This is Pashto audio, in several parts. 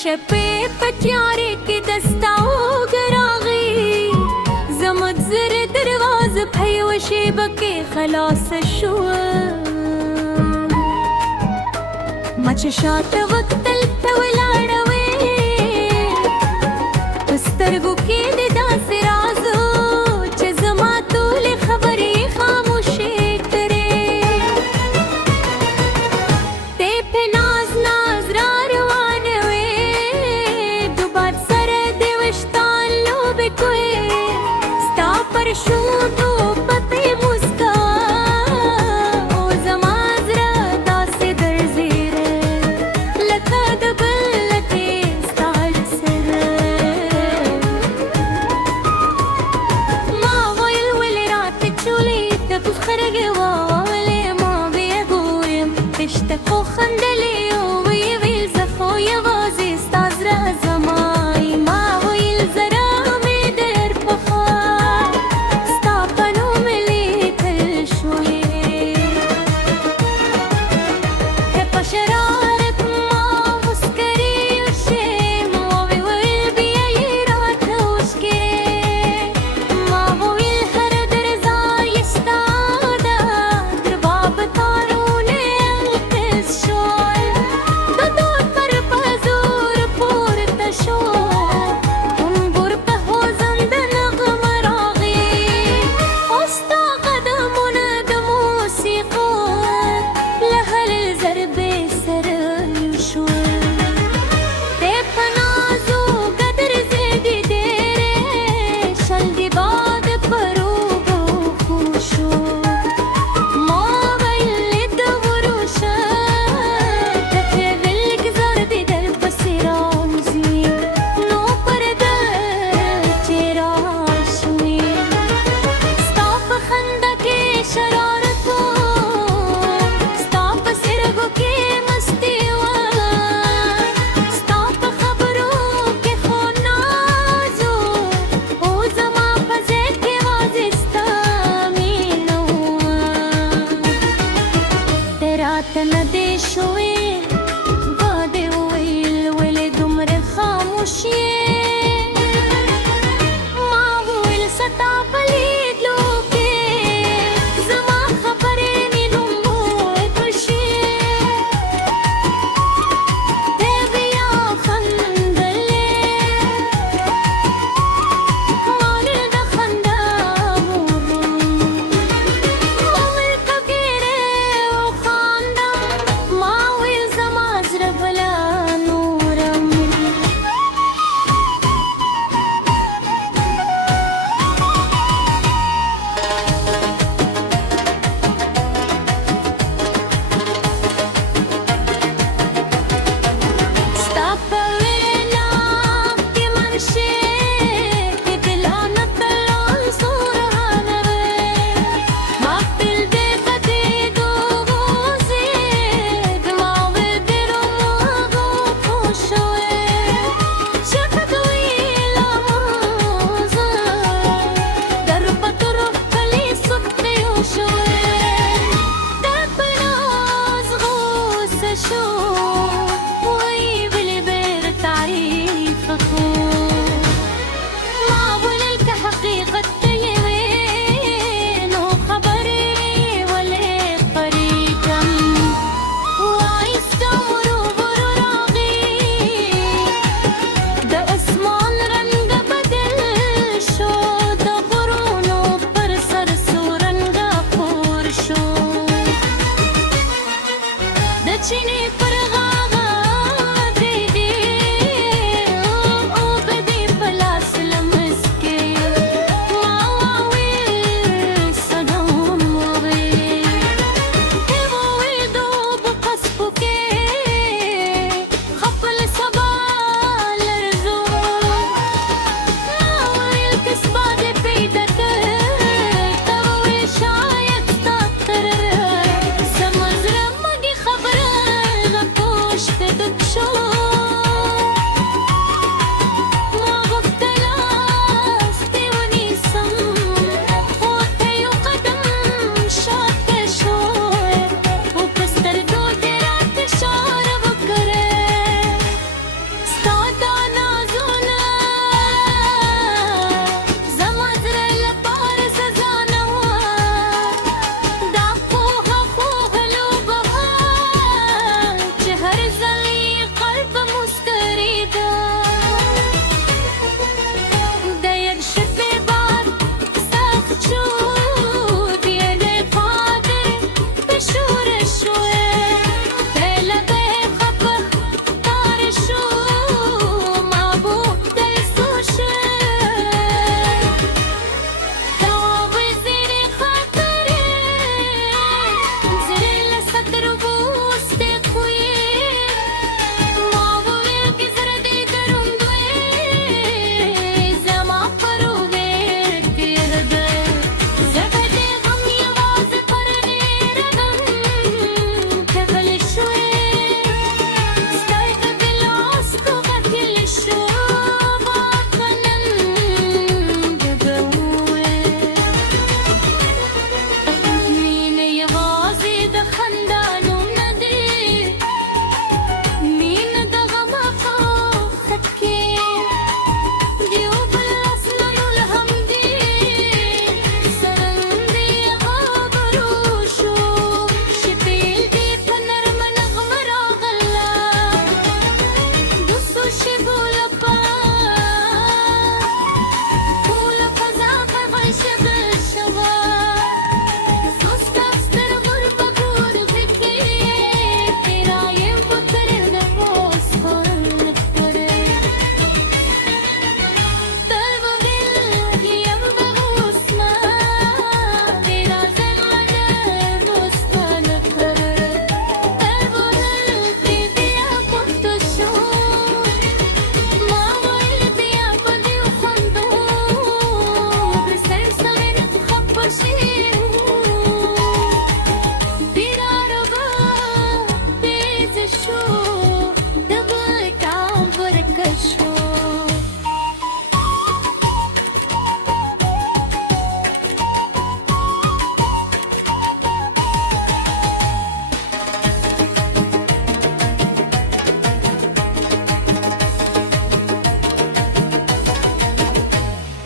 شپې پټیارې کې دستا وګراغي زمد زر دروازه په یوه شیبه کې خلاص شو ما چې شاته وکتل ته ولاړه وې په سترګو کې دې داسې راز و چې زما ټولې خبرې خاموشې کړې ته پې ناز ناز را روانه وې د باد سره دې وشتان لوبې کوې ستا پر شونډو پتې مسکا او زما زړه داسې درزیره لکه د بل کې ستا سره ما ویل ولې راته چولې ته په خرګې واولې ما بیا ګورم رشته خو خندلې او ویې ویل زه خو یوازې ستا زړه زمای ما ویل زړه مې در پخوا ستا په نوم لیکل شوې په شرارت ما مسکرې وشې ما ویل بیا یې راته وشکې ما ویل هر درزا یې ستا ده تر باب تارونه انقاذ شول د دود پر پزور پورته شو انګور په حوزن د نغمه راغی او ستا قدمونه د موسیقو له هر ضربې سره یو شول ته په نازو قدر زیږې ډېرې شل د باد پر اوږو خور شو ما ویل د وروشه د فیغلک زر دې در پسې راوځي نو پر ده چې راشوي ستا په خندا کې شرارت و ستا په سترګو کې مستي وه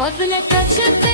قبل تشد